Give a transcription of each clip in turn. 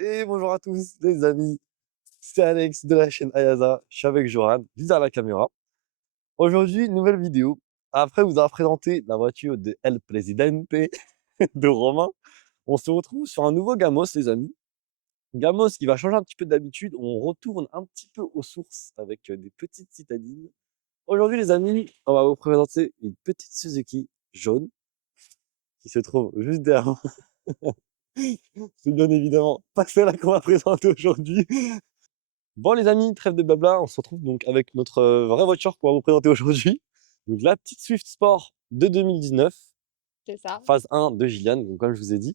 Et bonjour à tous les amis, c'est Alex de la chaîne Ayaza, je suis avec Joran, derrière la caméra. Aujourd'hui, nouvelle vidéo. Après vous avoir présenté la voiture de El Presidente de Romain, on se retrouve sur un nouveau Gamos les amis. Gamos qui va changer un petit peu d'habitude, on retourne un petit peu aux sources avec des petites citadines. Aujourd'hui les amis, on va vous présenter une petite Suzuki jaune qui se trouve juste derrière moi. C'est bien évidemment pas celle-là qu'on va présenter aujourd'hui. Bon les amis, trêve de blabla, on se retrouve donc avec notre vraie voiture qu'on va vous présenter aujourd'hui. Donc la petite Swift Sport de 2019, C'est ça. phase 1 de Gillian, donc comme je vous ai dit.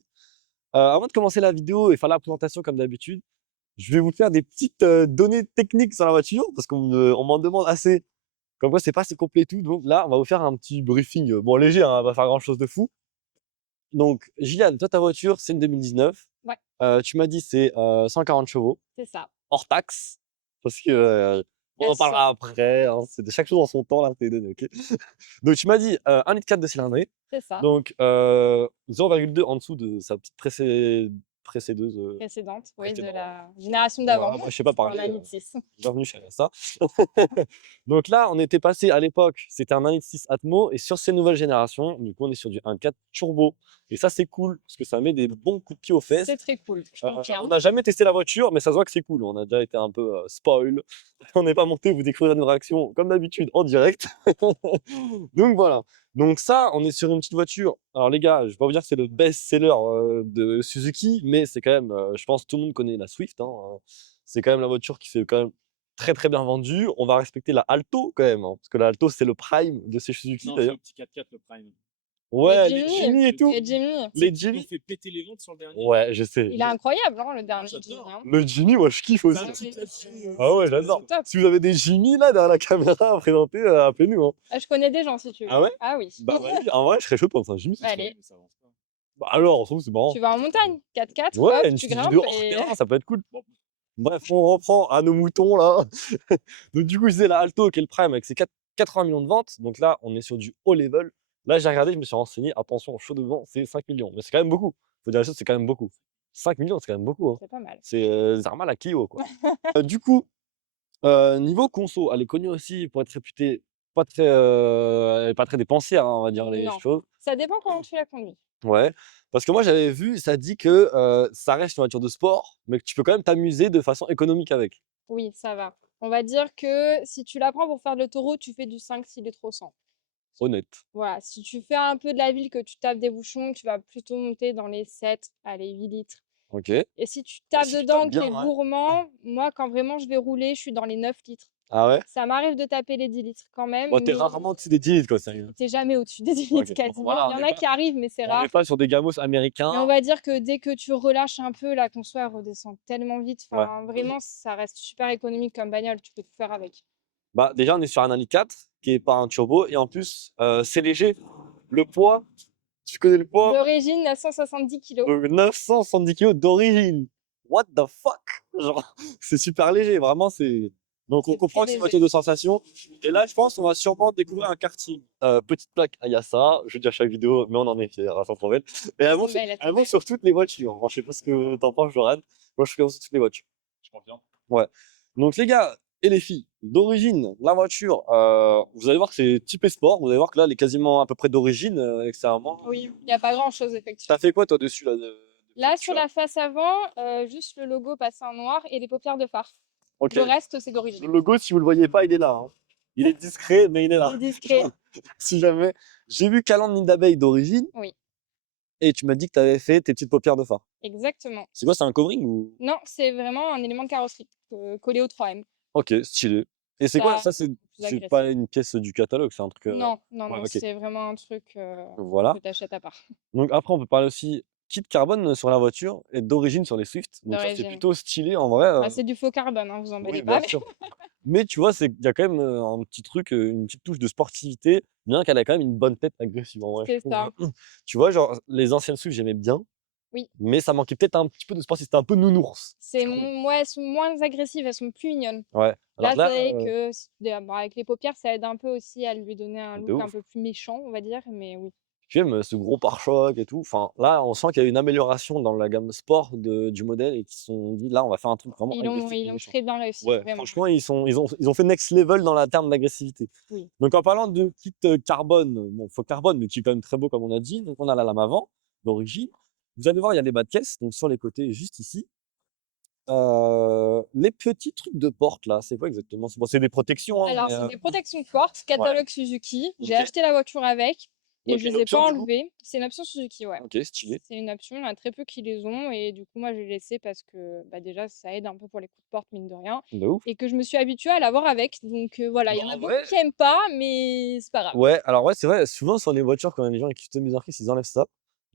Avant de commencer la vidéo et faire la présentation comme d'habitude, je vais vous faire des petites données techniques sur la voiture, parce qu'on m'en demande assez. Comme quoi c'est pas assez complet et tout, donc là on va vous faire un petit briefing, bon léger, hein, on va pas faire grand chose de fou. Donc Gillian, toi ta voiture c'est une 2019, Ouais, tu m'as dit c'est 140 chevaux. c'est ça. Hors taxe, parce que, on Elle en parlera sort. après, hein, c'est de chaque chose en son temps là, c'est donné, OK? Donc tu m'as dit, 1,4 litre de cylindrée, C'est ça. donc 0,2 en dessous de sa petite précédeuse, Précédente, oui, de précédente. la génération Voilà, d'avant. moi je sais pas En parler, a mis 6. bienvenue chez ça. Donc là, on était passé à l'époque, c'était un 1,6 litre Atmo et sur ces nouvelles générations, du coup, on est sur du 1,4 turbo et ça, c'est cool parce que ça met des bons coups de pied aux fesses. C'est très cool, je On confirme. n'a jamais testé la voiture, mais ça se voit que c'est cool. On a déjà été un peu spoil. On n'est pas monté, vous découvrirez nos réactions comme d'habitude en direct. Donc voilà. Donc ça, on est sur une petite voiture. Alors les gars, je vais pas vous dire que c'est le best-seller de Suzuki, mais c'est quand même, je pense que tout le monde connaît la Swift, hein. C'est quand même la voiture qui s'est quand même très très bien vendue. On va respecter la Alto quand même, hein, parce que la Alto c'est le prime de ces Suzuki Non, c'est d'ailleurs. un petit 4x4 le Prime. Le Ouais, les Jimny, Jimny et tout. le Jimny, C'est Les qu'ils ont Jimny. fait péter les ventes sur le dernier. Ouais, je sais. il est incroyable, hein, le dernier j'adore. Jimny. Hein. Le Jimny, moi je kiffe C'est aussi. un petit classique. Ah ouais, j'adore. C'est top. Si vous avez des Jimmy là derrière la caméra à présenter, appelez-nous, hein. Ah, je connais des gens si tu veux. Ah ouais? Ah oui. Bah vas-y, en vrai, je serais chaud pour un Jimmy. Allez, Mais ça avance pas. Bah alors, on se trouve, c'est marrant. tu vas en montagne, 4x4, Ouais, hop, une tu petite vidéo grimpes hors et terrain, ça peut être cool. Bon. Bref, on reprend à nos moutons là. Donc du coup, je disais la Alto qui est le prime avec ses 80 millions de ventes. Donc là, on est sur du haut level. Là, j'ai regardé, je me suis renseigné. Attention, chaud devant, c'est 5 millions. Mais c'est quand même beaucoup. Faut dire la chose, c'est quand même beaucoup. 5 millions, c'est quand même beaucoup, hein. c'est pas mal. C'est Zarma la Clio, quoi. Du coup, niveau conso, elle est connue aussi pour être réputée pas très, elle est pas très dépensière, hein, on va dire les Non, choses. ça dépend comment tu la conduis. Ouais, parce que moi j'avais vu, ça dit que, ça reste une voiture de sport, mais que tu peux quand même t'amuser de façon économique avec. Oui, ça va. On va dire que si tu la prends pour faire de l'autoroute, tu fais du 5-6 litres au 100. Honnête. Voilà, si tu fais un peu de la ville, que tu tapes des bouchons, tu vas plutôt monter dans les 7, allez, 8 litres. OK. Et Et si tu tapes si tu tapes dedans, que bien, tu es ouais. gourmand, moi, quand vraiment je vais rouler, je suis dans les 9 litres. Ah ouais? Ça m'arrive de taper les 10 litres quand même, Bon, tu es mais rarement au-dessus des 10 litres quoi, sérieux. tu jamais au-dessus des 10 OK. litres Donc quasiment. voilà, Il y en a qui arrivent, mais c'est on rare. n'est pas sur des gamos Mais on américains. va dire que dès que tu relâches un peu, la conso, elle redescend tellement vite. Ouais. Enfin, vraiment, ça reste super économique comme bagnole, tu peux tout faire avec. Bah, déjà, on est sur un 1,4 qui est pas un turbo et en plus, c'est léger. Le poids, tu connais le poids? D'origine, 970 kilos. 970 kilos d'origine. What the fuck? Genre, c'est super léger, vraiment, c'est. Donc, on C'est comprend très que c'est une léger. voiture de sensation. Et là, je pense qu'on va sûrement découvrir un karting. Petite plaque Ayasa, je dis à chaque vidéo, mais on en est fiers, à sans problème. Et elle monte, C'est belle, elle est elle monte sur toutes les voitures. Moi, je sais pas ce que t'en penses, Joran. Moi, je suis comme ça sur toutes les voitures. Je confirme. Ouais. Donc, les gars et les filles, d'origine, la voiture, vous allez voir que c'est typé sport. Vous allez voir que là, elle est quasiment à peu près d'origine, extérieuirement. Oui, il n'y a pas grand-chose, effectivement. T'as fait quoi, toi, dessus, là, Là, sur la face avant, juste le logo passé en noir et les paupières de phare. Ok. Le reste, c'est Le d'origine. logo, si vous le voyez pas, il est là, hein. Il est discret, mais il est là. Il est discret. Si jamais. J'ai vu Calandre mine d'abeille d'origine. Oui. Et tu m'as dit que tu avais fait tes petites paupières de phare. Exactement. C'est quoi, c'est un covering ou? Non, c'est vraiment un élément de carrosserie collé au 3M. Ok, stylé. Et c'est quoi? Ça, Ça, c'est plus agressif. pas une pièce du catalogue, c'est un truc. Non, non, Ouais, non, ok. c'est vraiment un truc Voilà. que tu achètes à part. Donc après, on peut parler aussi kit carbone sur la voiture et d'origine sur les Swift. Donc ça, c'est D'origine. plutôt stylé en vrai. Bah, c'est du faux carbone, hein, vous emballez Oui, pas. bien sûr. Mais tu vois, il y a quand même un petit truc, une petite touche de sportivité, bien qu'elle a quand même une bonne tête agressive en vrai. C'est ça. Tu vois, genre, les anciennes Swift, j'aimais bien. Oui. Mais ça manquait peut-être un petit peu de sportif. C'était un peu nounours. C'est ouais, elles sont moins agressives, elles sont plus mignonnes. Ouais. Là, Alors c'est là, vrai que avec les paupières, ça aide un peu aussi à lui donner un de look un ouf. peu plus méchant, on va dire, mais oui. Puis même, ce gros pare-chocs et tout, enfin, là, on sent qu'il y a une amélioration dans la gamme sport du modèle et qu'ils se sont dit: «Là, on va faire un truc vraiment agressif Ils et l'ont méchant». très bien réussi, Ouais, vraiment. franchement, ils ont fait next level dans la terme d'agressivité. Oui. Donc en parlant de kit, carbone, bon, faux carbone, mais qui est quand même très beau comme on a dit, donc on a la lame avant, d'origine. Vous allez voir, il y a les bas de caisse, donc sur les côtés, juste ici. Les petits trucs de porte là, c'est quoi exactement? C'est des protections, hein, Alors, mais c'est des protections de porte, catalogue Suzuki. J'ai OK. acheté la voiture avec et Donc je une les ai pas option du coup? enlevées. C'est une option Suzuki, ouais. OK, stylé. C'est une option, il y en a très peu qui les ont et du coup, moi, je l'ai laissé parce que, bah, déjà, ça aide un peu pour les coups de porte, mine de rien De ouf. et que je me suis habituée à l'avoir avec. Donc voilà, il y Bah, en a en beaucoup vrai qui aiment pas, mais c'est pas grave. ouais, alors ouais, c'est vrai, souvent sur les voitures, quand les gens ils customisent, ils enlèvent ça.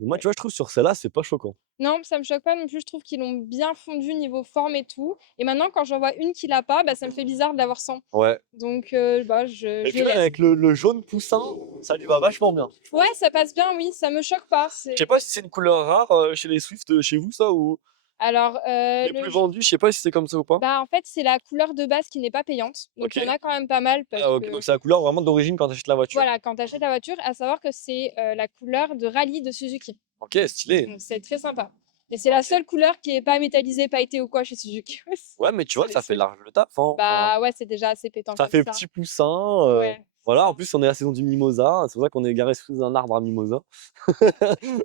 Mais moi, Ouais. tu vois, je trouve sur celle-là, c'est pas choquant. Non, ça me choque pas non plus, je trouve qu'ils l'ont bien fondu niveau forme et tout et maintenant, quand j'en vois une qui l'a pas, bah, ça me fait bizarre de l'avoir sans. Ouais. Donc bah, Et je puis les même laisse. avec le jaune poussin, ça lui va vachement bien. Ouais, ça passe bien, oui, ça me choque pas. Je sais pas si c'est une couleur rare, chez les Swift, chez vous ça ou Alors, les le plus vendus, je sais pas si c'est comme ça ou pas? bah, en fait, c'est la couleur de base qui n'est pas payante. Donc il y en OK. a quand même pas mal parce Ah OK, que donc c'est la couleur vraiment d'origine quand tu achètes la voiture. voilà, quand tu achètes la voiture, à savoir que c'est, la couleur de rallye de Suzuki. OK, stylé. Donc c'est très sympa et c'est la seule couleur qui est pas métallisée, pailletée ou quoi chez Suzuki. Ouais, mais tu vois, C'est les ça fait seuls. large le taf, hein, enfin, Bah, ouais, c'est déjà assez pétant ça comme fait ça. petit poussin, Ouais, c'est voilà, en ça. plus on est à la saison du mimosa, c'est pour ça qu'on est garé sous un arbre à mimosa.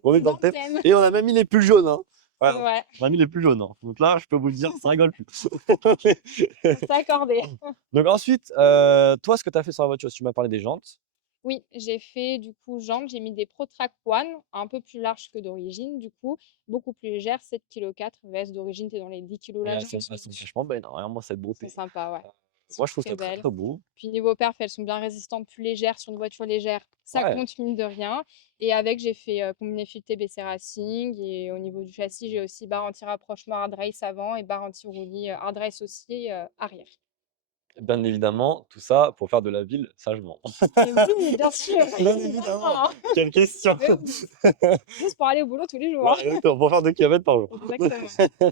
On est dans Dans le le thème thème. et on a même mis les plus jaunes, hein. Ouais, Ouais, on a mis les plus jaunes, hein. Donc là, je peux vous le dire, ça rigole plus. c'est accordé. Donc ensuite, toi, ce que tu as fait sur la voiture, tu m'as parlé des jantes. Oui, j'ai fait du coup jantes, j'ai mis des ProTrack One, un peu plus larges que d'origine du coup, beaucoup plus légères, 7,4 kg VS d'origine, tu es dans les 10 kg Et la elles jante. sont vachement belles, hein, vraiment cette Elles sont beauté. sympas, ouais. Elles Moi, sont je trouve très ça très, belles. très beau. Puis niveau perf, elles sont bien résistantes, plus légères sur une voiture légère, ça Ouais, compte mine de rien. Et avec, j'ai fait combiné fileté BC Racing et au niveau du châssis, j'ai aussi barre anti-rapprochement hard race avant et barre anti-roulis hard race aussi arrière. bien évidemment, tout ça pour faire de la ville sagement. Et oui, bien sûr, Bien évidemment, évidemment. quelle question! Mais oui, juste pour aller au boulot tous les jours. Ouais, exactement, pour faire 2 kilomètres par jour. Exactement.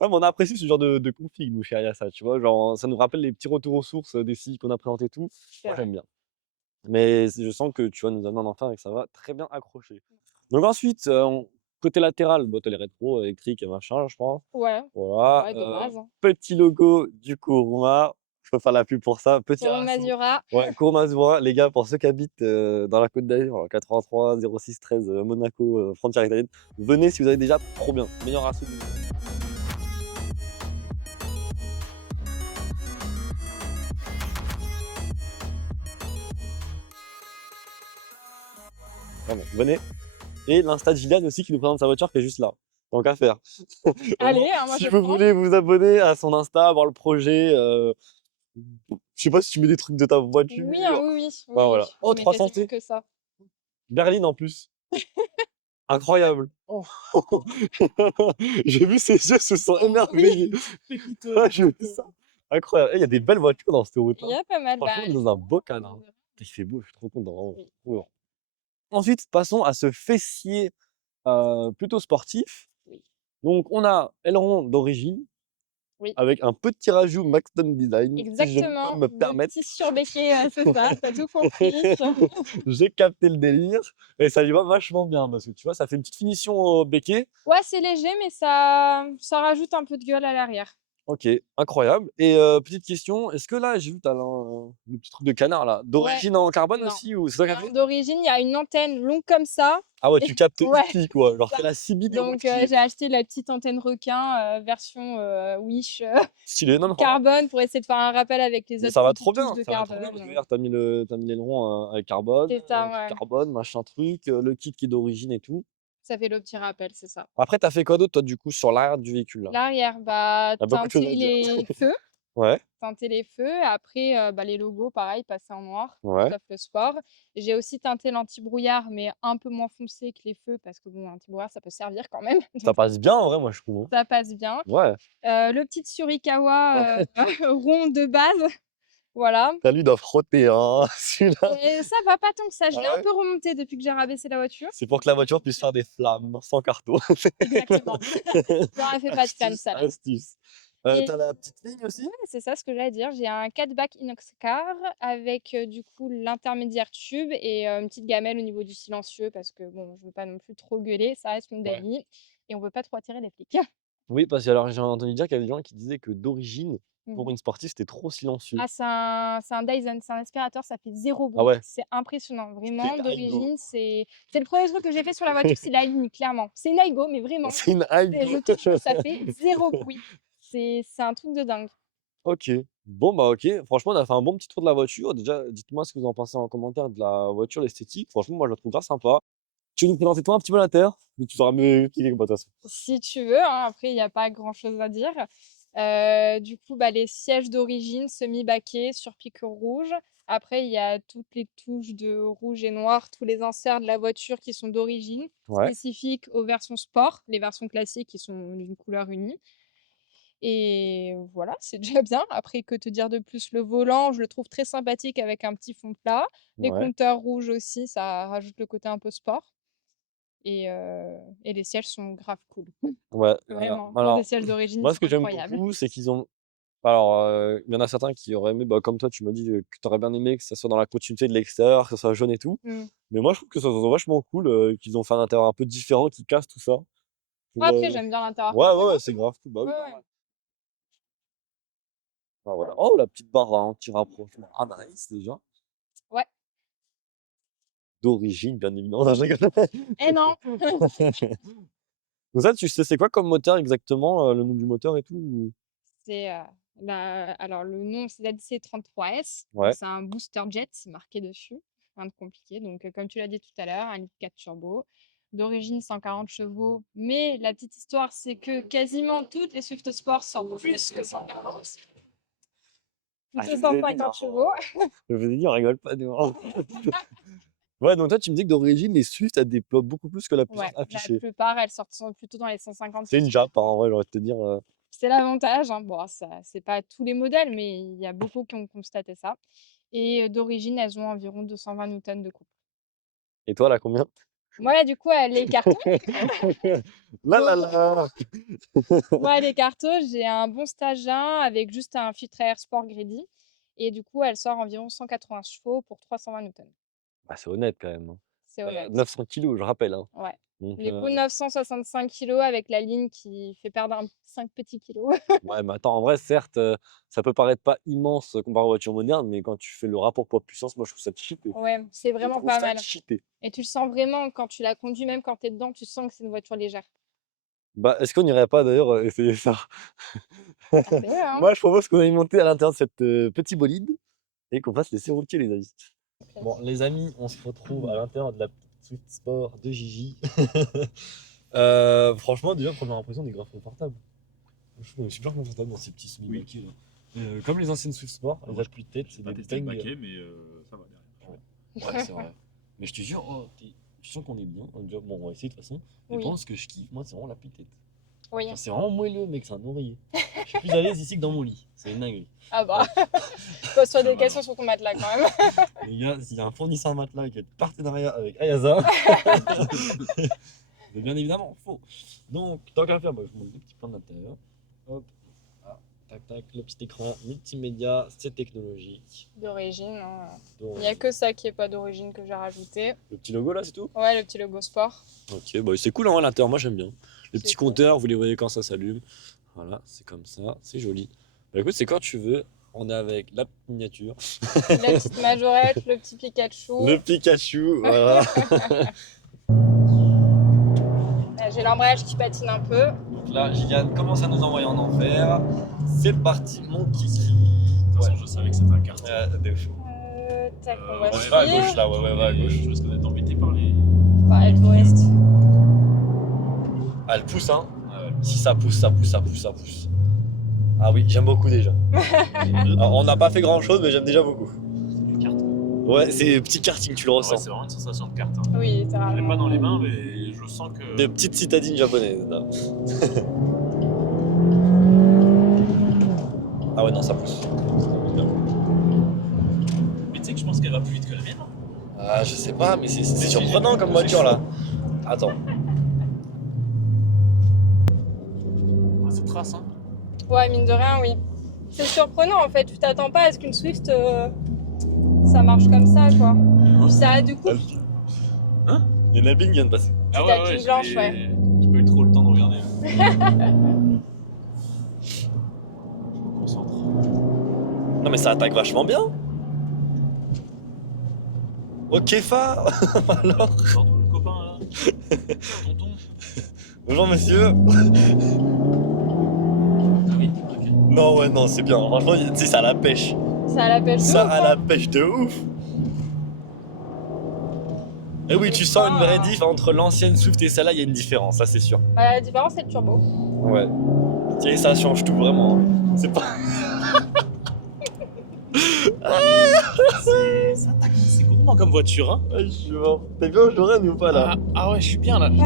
Ouais, mais on apprécie ce genre de config, nous, chez Ayasa, tu vois? Genre, ça nous rappelle les petits retours aux sources, des sites qu'on a présentés et tout. C'est Moi, vrai. j'aime bien. Mais je sens que tu vas nous amener un enfant et que ça va très bien accrocher. Donc ensuite, côté latéral, bah, tu les rétros électriques et machin, je pense. Ouais, Voilà, ouais, de base. Hein. petit logo du Kuruma, je peux faire la pub pour ça, petit Pour raceau. Masura, Ouais, Kuruma Zura, les gars, pour ceux qui habitent, dans la Côte d'Azur, 83 06 13, Monaco, frontière italienne, venez si vous avez déjà trop bien, meilleur raceau du monde. Vraiment, venez. Et l'Insta de Gillian aussi qui nous présente sa voiture qui est juste là. Tant qu'à faire. Vraiment, allez, hein, moi si je vous prends. voulez vous abonner à son Insta, voir le projet, je sais pas si tu mets des trucs de ta voiture. Oui, hein, oui, oui, oui, Bah voilà. oui. Oh, Je mettrai 300 sûrement T. que ça. Berline en plus. Incroyable. Oh. J'ai vu ses yeux se sont émerveillés. Ah, j'ai vu ça. Incroyable. Eh, il y a des belles voitures dans cette route, Il hein. y a pas mal. Franchement, Bah, on est dans un beau cadre. justement, Il fait beau, je suis trop content, vraiment. oui. Trop bien. Ensuite, passons à ce fessier plutôt sportif. Oui. Donc, on a aileron d'origine Oui. avec un petit rajout Maxton Design, si je peux Exactement, me le permettre. petit surbéqué, c'est ça, t'as tout compris. J'ai capté le délire et ça lui va vachement bien parce que tu vois, ça fait une petite finition au béquet. Ouais, c'est léger, mais ça rajoute un peu de gueule à l'arrière. OK, incroyable et petite question, est-ce que là, j'ai vu tu as le petit truc de canard là, Ouais, d'origine en carbone non. aussi ou c'est toi qui as Alors, fait? d'origine, il y a une antenne longue comme ça. Ah ouais, Et tu captes ouais, ici quoi, genre ça. c'est la CB des Donc, routiers. j'ai acheté la petite antenne requin version Wish Stylé, non mais franchement, carbone pour essayer de faire un rappel avec les mais autres ça va petites trop touches bien, de ça va trop bien parce que carbone. regarde, tu as mis l'aileron, avec carbone, C'est ça, ouais. carbone, machin truc, le kit qui est d'origine et tout. Ça fait le petit rappel, c'est ça. Après, tu as fait quoi d'autre toi du coup sur l'arrière du véhicule là? L'arrière, bah, Il y a beaucoup de choses teinter à dire. les feux. Ouais, Teinter les feux. Après, bah, les logos, pareil, passer en noir, ouais. sauf le sport. J'ai aussi teinté l'anti-brouillard, mais un peu moins foncé que les feux parce que bon, l'anti-brouillard, ça peut servir quand même. Ça Donc passe bien en vrai, moi je trouve, hein. ça passe bien. Ouais. Le petit Surikawa rond de base, voilà. Tu lui, il doit frotter, hein, celui-là. Et ça va pas tant que ça. Je l'ai Ah un ouais? peu remonté depuis que j'ai rabaissé la voiture. C'est pour que la voiture puisse faire des flammes sans carton. Exactement. Je leur ai fait pas de flamme Astuce, ça là. astuce. Et T'as la petite ligne aussi? ouais, c'est ça ce que j'allais dire. J'ai un catback inox car avec, du coup, l'intermédiaire tube et une petite gamelle au niveau du silencieux parce que bon, je veux pas non plus trop gueuler, ça reste une Ouais. Daily et on veut pas trop attirer les flics. Oui, parce que alors j'ai entendu dire qu'il y avait des gens qui disaient que d'origine, pour Mmh. une sportive, c'était trop silencieux. Ah, c'est un Dyson, c'est un aspirateur, ça fait 0 Ah bruit. ouais, C'est impressionnant, c'est vraiment une Aygo. d'origine, c'est le premier truc que j'ai fait sur la voiture, c'est la ligne, clairement. C'est une Aygo, mais vraiment, C'est une je Aygo. touche, ça fait 0 bruit. C'est un truc de dingue. OK. Bon, bah, OK. Franchement, on a fait un bon petit tour de la voiture. Déjà, dites-moi ce que vous en pensez en commentaire de la voiture, l'esthétique. Franchement, moi, je la trouve grave sympa. Tu veux nous présenter toi un petit peu l'intérieur? Mais tu sauras mieux expliquer que moi, de toute façon. Si tu veux, hein, après, il y a pas grand-chose à dire. Du coup, bah, les sièges d'origine semi-baquets sur pique rouge. Après, il y a toutes les touches de rouge et noir, tous les inserts de la voiture qui sont d'origine, Ouais. spécifiques aux versions sport. Les versions classiques qui sont d'une couleur unie. Et voilà, c'est déjà bien. Après, que te dire de plus? Le volant, je le trouve très sympathique avec un petit fond plat. Les Ouais. compteurs rouges aussi, ça rajoute le côté un peu sport. Et les sièges sont grave cool. Ouais. Vraiment, pour des Alors, sièges d'origine, ils moi, ce sont que j'aime incroyables. beaucoup, c'est qu'ils ont alors, il y en a certains qui auraient aimé, bah, comme toi, tu m'as dit, que tu aurais bien aimé que ça soit dans la continuité de l'extérieur, que ça soit jaune et tout. Mmh. Mais moi, je trouve que ça se voit vachement cool, qu'ils ont fait un intérieur un peu différent, qui casse tout ça. Moi, Pour, après, j'aime bien l'intérieur ouais, comme ça. ouais, ouais, c'est grave cool. Bah oui, Ouais, ouais. normal. Bah, voilà. Oh, la petite barre anti-rapprochement. Ah, nice, déjà. Ouais. D'origine, bien évidemment. Non, je rigole. Eh non! Donc ça, tu sais c'est quoi comme moteur exactement, le nom du moteur et tout ou? C'est, alors le nom, c'est ZC33S. Ouais, C'est un booster jet, c'est marqué dessus. Rien de compliqué. Donc, comme tu l'as dit tout à l'heure, 1,4 litre turbo. D'origine 140 chevaux. Mais la petite histoire, c'est que quasiment toutes les Swift Sport sont plus que 140. ah, Plutôt je vous ai dit, 150 chevaux. je vous ai dit, on rigole pas nous, hein. Ouais, donc toi, tu me dis que d'origine, les Swift, elles déploient beaucoup plus que la puissance Ouais, la affichée. plupart, elles sortent plutôt dans les 150. C'est une Jap, hein, en vrai, j'ai envie de te dire, C'est l'avantage, hein. Bon, ça c'est pas tous les modèles, mais il y a beaucoup qui ont constaté ça et d'origine, elles ont environ 220 newtons de couple. et toi, là, combien? Moi, du coup, les cartons, La la donc la! moi, les cartos, j'ai un bon stage 1 avec juste un filtre à air sport Grady et du coup, elle sort environ 180 chevaux pour 320 newtons. Bah, c'est honnête quand même, hein. C'est honnête. 900 kilogrammes, je rappelle, hein. Ouais. Donc, Les coups 965 kilos avec la ligne qui fait perdre 5 petits kilos. ouais, mais attends, en vrai, certes, ça peut paraître pas immense, comparé aux voitures modernes, mais quand tu fais le rapport poids-puissance, moi, je trouve ça cheaté. Ouais, c'est Je vraiment trouve pas ça mal cheaté. et tu le sens vraiment quand tu la conduis, même quand tu es dedans, tu sens que c'est une voiture légère. Bah, est-ce qu'on irait pas d'ailleurs, essayer ça? Ah, fais-le, hein. Moi, je propose qu'on aille monter à l'intérieur de cette, petit bolide et qu'on va se laisser rouler, les amis. Bon, les amis, on se retrouve à l'intérieur de la petite Swift Sport de Gigi. Franchement, déjà, première impression, on est grave confortable. Je trouve qu'on est super confortable dans ces petits semi-baquets là. Comme les anciennes Swift Sport, les appuis-tête, c'est J'ai pas des testé le dingues. baquet, mais ça va derrière. Ouais, c'est vrai. Mais je te jure, oh, je sens qu'on est bien. Bon, on va essayer de toute façon. Mais Oui. pense que je kiffe, moi, c'est vraiment l'appui-tête. Oui. Genre, c'est vraiment moelleux, mec, c'est un oreiller. Je suis plus à l'aise ici que dans mon lit. C'est une dinguerie. Ah bah, pose-toi des va, questions sur ton matelas quand même. Les gars, s'il y a un fournisseur matelas qui a de partenariat avec Ayasa, c'est bien évidemment faux. Donc, tant qu'à faire, bah, je vous montre des petits plans de l'intérieur. Hop, ah, tac, tac, le petit écran multimédia, c'est technologique. D'origine, hein. Il Donc, n'y a que ça qui est pas d'origine que j'ai rajouté. le petit logo là, c'est tout? Ouais, le petit logo sport. Ok, bah, c'est cool en vrai, l'intérieur, moi j'aime bien. Les C'est petits cool. compteurs, vous les voyez quand ça s'allume. Voilà, c'est comme ça, c'est joli. Bah écoute, c'est quand tu veux. On est avec la miniature. La petite majorette, le petit Pikachu. Le Pikachu, voilà. Là, j'ai l'embrayage qui patine un peu. Donc là, Gilliane commence à nous envoyer en enfer. C'est parti, mon kiki. De toute façon, je savais que c'était un carton. De fou. Tac, on Ouais, va va à suivre. gauche là, ouais, va à gauche. Je risque d'être embêté par les. Bah, elle touriste. Ah, elle pousse, hein. Ah ouais. Si ça pousse, ça pousse, ça pousse, ça pousse. Ah oui, j'aime beaucoup déjà. Alors, on n'a pas fait grand chose, mais j'aime déjà beaucoup. C'est du carton. Ouais, c'est petit karting, tu le Ouais, ressens. c'est vraiment une sensation de carton. Oui, Je l'ai littéralement. pas dans les mains, mais je sens que. De petites citadines japonaises. Là. Ah ouais, non, ça pousse. Mais tu sais que je pense qu'elle va plus vite que la mienne. Hein. Ah, je sais pas, mais c'est surprenant comme voiture là. Attends. Ah, c'est trace, hein. Ouais, mine de rien, oui. C'est surprenant en fait, tu t'attends pas à ce qu'une Swift ça marche comme ça quoi. Puis ça du coup. Hein? Il y a une Alpine qui vient de passer. Ah Petite Alpine blanche, ouais. J'ai pas eu trop le temps de regarder. Je me concentre. Non mais ça attaque vachement bien. Ok phare. Alors. Sors d'où le copain là? Tonton? Bonjour monsieur. Ah oui, ok. Non ouais non c'est bien. Franchement tu sais ça à la pêche. Ça a la pêche de Ça ouf, à hein. la pêche de ouf. Et oui tu sens une vraie diff entre l'ancienne Swift et celle-là, il y a une différence, ça c'est sûr. Bah, la différence c'est le turbo. Ouais. Tiens, ça change tout vraiment. Hein. C'est pas. Ça attaque, c'est gourmand comme voiture, hein? Ah, je suis mort. T'es bien au Lorraine ou pas là? Ah ouais, je suis bien là. Tu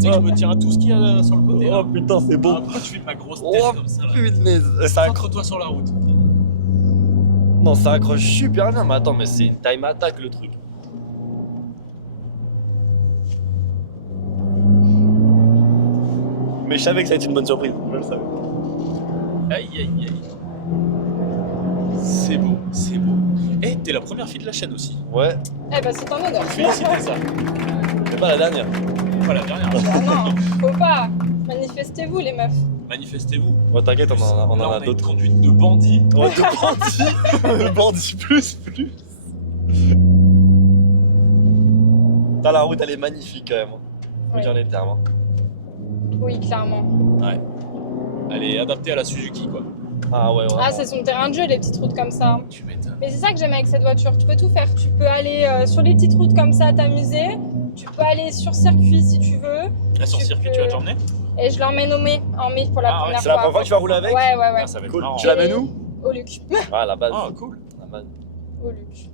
sais que je me tiens à tout ce qu'il y a là, sur le côté. Oh Là. putain c'est Ah, bon. pourquoi tu fais ma grosse tête Oh comme ça là? punaise. Ça accroche. Concentre-toi sur la route. Non ça accroche super bien mais attends mais c'est une time attack le truc. Mais je savais que ça allait être une bonne surprise, je le savais. Aïe aïe aïe. C'est beau, c'est beau. Eh, t'es la première fille de la chaîne aussi. Ouais, Eh bah c'est un honneur. Félicitez ça. c'est pas la dernière. Pas la dernière. Ah non, faut pas. Manifestez-vous les meufs. Manifestez-vous. Bon t'inquiète on Là, en on a une d'autres. conduite de bandit. Oh de bandits. De bandits plus. Putain, la route elle est magnifique quand même. Faut Ouais. dire les termes. Hein. Oui, clairement. Elle est adaptée à la Suzuki quoi. Ah ouais ouais. Ah, c'est son terrain de jeu, les petites routes comme ça. Tu m'étonnes. Mais c'est ça que j'aime avec cette voiture. Tu peux tout faire. Tu peux aller sur les petites routes comme ça, t'amuser. Tu peux aller sur circuit si tu veux. Là sur Tu circuit, peux- tu vas t'emmener? Et je l'emmène en mai pour la Ah ouais, première C'est la fois. première fois que tu vas rouler avec? Ouais, ouais, ouais. Ah, ça va être Cool. marrant. Tu l'amènes où? Au Luc. Ah la base. Ah cool. La base. Au Luc.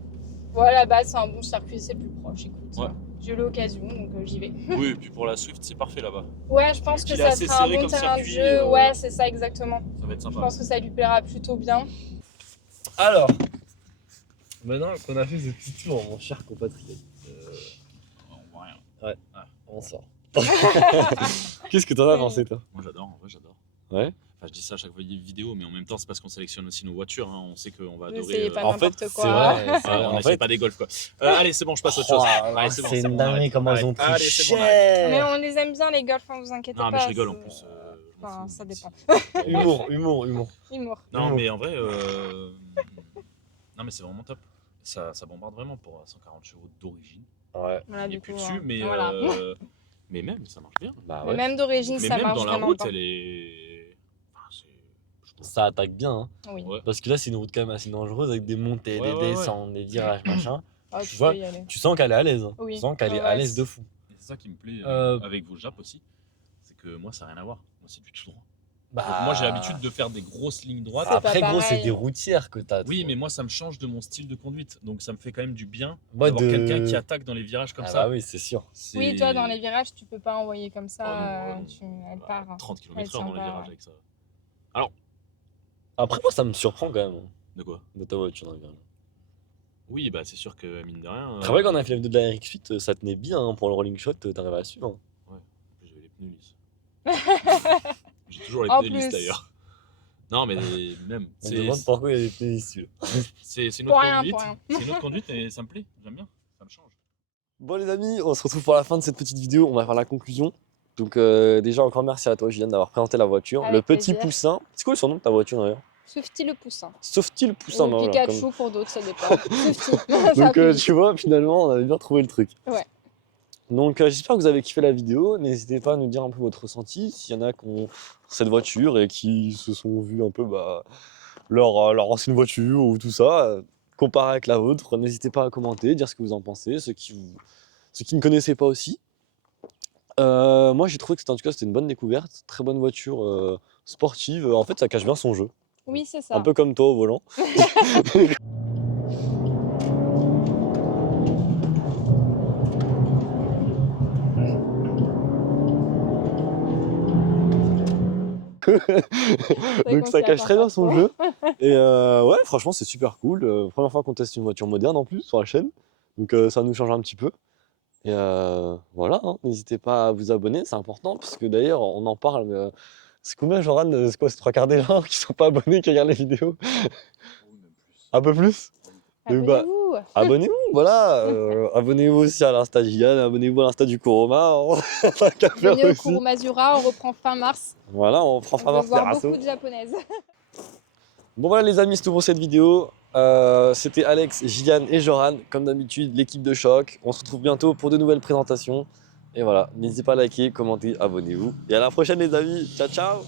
Voilà, bah c'est un bon circuit, c'est le plus proche. Écoute. Ouais. J'ai eu l'occasion, donc j'y vais. Oui, et puis pour la Swift, c'est parfait là-bas. Ouais, je pense Vu que qu'il est ça assez sera un serré bon comme terrain de circuit, jeu. Ouais, c'est ça exactement. Ça va être Je sympa. pense que ça lui plaira plutôt bien. Alors, maintenant qu'on a fait ce petit tour, mon cher compatriote, On voit rien. on sort. Qu'est-ce que t'en as pensé toi? Moi j'adore, en vrai j'adore. Ouais. Enfin, je dis ça à chaque vidéo, mais en même temps, c'est parce qu'on sélectionne aussi nos voitures. Hein. On sait qu'on va Vous adorer. essayez pas En fait, n'importe c'est quoi. vrai. C'est vrai. On En n'essaie fait, pas des golfs quoi. Allez, c'est bon, je passe à autre chose. Allez, c'est bon, c'est bon, une dinguerie arrête, comment ils ont arrête. pris Allez, c'est bon, arrête. Mais cher. on les aime bien les golfs, hein, vous inquiétez Non, pas. mais je rigole en c'est- plus. Je m'en Enfin, fous. ça dépend. Humour. Humour. Non, mais en vrai, non, mais c'est vraiment top. Ça bombarde vraiment pour 140 chevaux d'origine. Ouais. Voilà, Il est du plus coup. dessus, hein. mais, Voilà. Mais même, ça marche bien. Bah Mais ouais. même d'origine, Mais ça même marche dans la vraiment route, pas. elle est. Enfin, je trouve- Ça attaque bien. Hein. Oui. Ouais. Parce que là, c'est une route quand même assez dangereuse avec des montées, Ouais, des ouais, ouais. descentes, des virages, machin. Ah, Tu tu vois, peux y aller. Tu sens qu'elle est à l'aise. Hein. Oui. Tu sens qu'elle est Ouais, à l'aise de fou. Et c'est ça qui me plaît Euh, avec vos Jap aussi. C'est que moi, ça n'a rien à voir. Moi, c'est du tout droit. Bah, Moi, j'ai l'habitude de faire des grosses lignes droites. C'est Après, pas gros, c'est pareil. des routières que t'as. Oui, mais moi, ça me change de mon style de conduite. Donc, ça me fait quand même du bien Moi, d'avoir de- quelqu'un qui attaque dans les virages comme Ah ça. bah oui, c'est sûr. C'est- Oui, toi, dans les virages, tu peux pas envoyer comme ça. Oh non, Elle bah, part. 30 Elle km/h tient dans les pas, virages ouais. avec ça. Après, moi, ça me surprend quand même. De quoi? De ta voiture dans le virage. Oui, bah, c'est sûr que mine de rien. Après, ouais, quand on a fait la vidéo de la RX8, ça tenait bien hein, pour le rolling shot, t'arrives à suivre. Hein. J'avais les pneus lisses. J'ai toujours les En pneus lisses plus. d'ailleurs. Non, mais même. On se C'est demande pourquoi il y a des pneus issus. une Pour autre rien, conduite. pour rien. C'est une autre conduite et ça me plaît. J'aime bien. Ça me change. Bon les amis, on se retrouve pour la fin de cette petite vidéo, on va faire la conclusion. Donc déjà encore merci à toi Juliane d'avoir présenté la voiture. Avec le petit plaisir. poussin, c'est quoi le surnom de ta voiture d'ailleurs? Swifty le poussin. Swifty le poussin. Ou bah, voilà, Pikachu comme- pour d'autres, ça dépend. Swifty. Donc Ça tu vois, finalement on avait bien trouvé le truc. Ouais. Donc j'espère que vous avez kiffé la vidéo, n'hésitez pas à nous dire un peu votre ressenti, s'il y en a qui ont cette voiture et qui se sont vus un peu leur ancienne voiture ou tout ça, comparer avec la vôtre, n'hésitez pas à commenter, dire ce que vous en pensez, ceux qui ne connaissaient pas aussi. Moi j'ai trouvé que c'était en tout cas c'était une bonne découverte, très bonne voiture sportive, en fait ça cache bien son jeu, Oui, c'est ça. un peu comme toi au volant. Donc ça cache très bien son jeu. Et ouais, franchement, c'est super cool. Première fois qu'on teste une voiture moderne en plus sur la chaîne. Donc ça nous change un petit peu. Et voilà, hein, n'hésitez pas à vous abonner, c'est important. Parce que d'ailleurs, on en parle C'est combien, Joran? C'est quoi, c'est 3/4 des gens qui sont pas abonnés, qui regardent les vidéos? Un peu plus? Donc bah, Abonnez-vous! abonnez-vous, voilà. Abonnez-vous aussi à l'Insta de Gillian, abonnez-vous à l'Insta du Kuroma. Tant qu'à faire Venez au aussi. Kurumazura, on reprend fin mars. Voilà, on prend On fin veut mars voir terrasso. beaucoup de japonaises. Bon voilà les amis, c'est tout pour cette vidéo. C'était Alex, Gillian et Joran, comme d'habitude, l'équipe de Choc. On se retrouve bientôt pour de nouvelles présentations. Et voilà, n'hésitez pas à liker, commenter, abonnez-vous. Et à la prochaine les amis, ciao ciao.